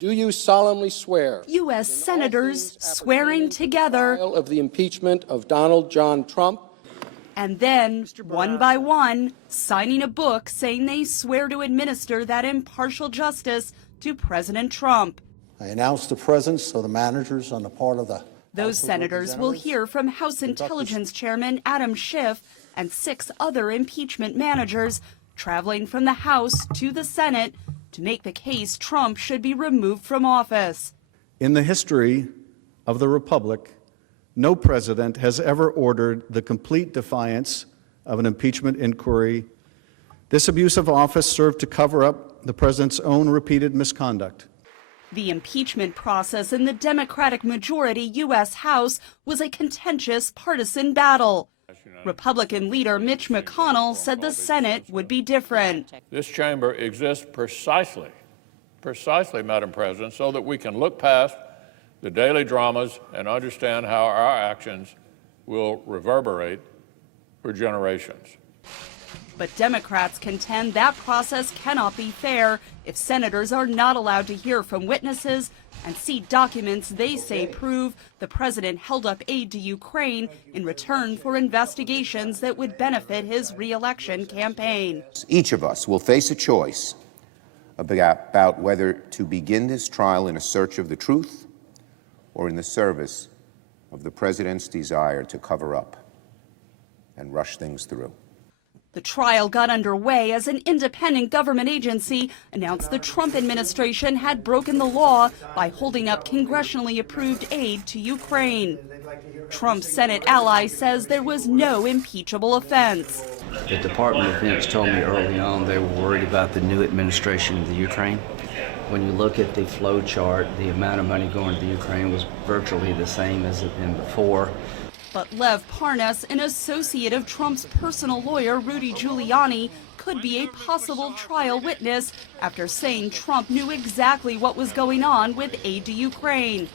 Do you solemnly swear? U.S. senators swearing together Of the impeachment of Donald John Trump. And then, one by one, signing a book saying they swear to administer that impartial justice to President Trump. I announce the presence of the managers on the part of the Those senators will hear from House Intelligence Chairman Adam Schiff and 6 other impeachment managers traveling from the House to the Senate to make the case Trump should be removed from office. In the history of the Republic, no president has ever ordered the complete defiance of an impeachment inquiry. This abuse of office served to cover up the president's own repeated misconduct. The impeachment process in the Democratic majority U.S. House was a contentious partisan battle. Republican leader Mitch McConnell said the Senate would be different. This chamber exists precisely, Madam President, so that we can look past the daily dramas and understand how our actions will reverberate for generations. But Democrats contend that process cannot be fair if senators are not allowed to hear from witnesses and see documents they say prove the president held up aid to Ukraine in return for investigations that would benefit his re-election campaign. Each of us will face a choice about whether to begin this trial in a search of the truth or in the service of the president's desire to cover up and rush things through. The trial got underway as an independent government agency announced the Trump administration had broken the law by holding up congressionally approved aid to Ukraine. Trump's Senate ally says there was no impeachable offense. The Department of Defense told me early on they were worried about the new administration of the Ukraine. When you look at the flow chart, the amount of money going to the Ukraine was virtually the same as it had been before. But Lev Parnas, an associate of Trump's personal lawyer, Rudy Giuliani, could be a possible trial witness after saying Trump knew exactly what was going on with aid to Ukraine.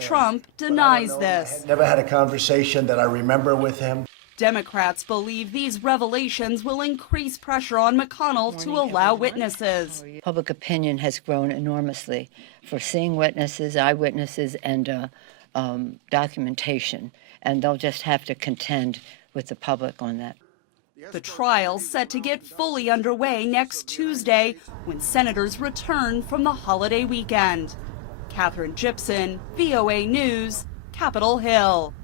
Trump denies this. Never had a conversation that I remember with him. Democrats believe these revelations will increase pressure on McConnell to allow witnesses. Public opinion has grown enormously for seeing witnesses, eyewitnesses, and documentation. And they'll just have to contend with the public on that. The trial's set to get fully underway next Tuesday when senators return from the holiday weekend. Catherine Gibson, VOA News, Capitol Hill.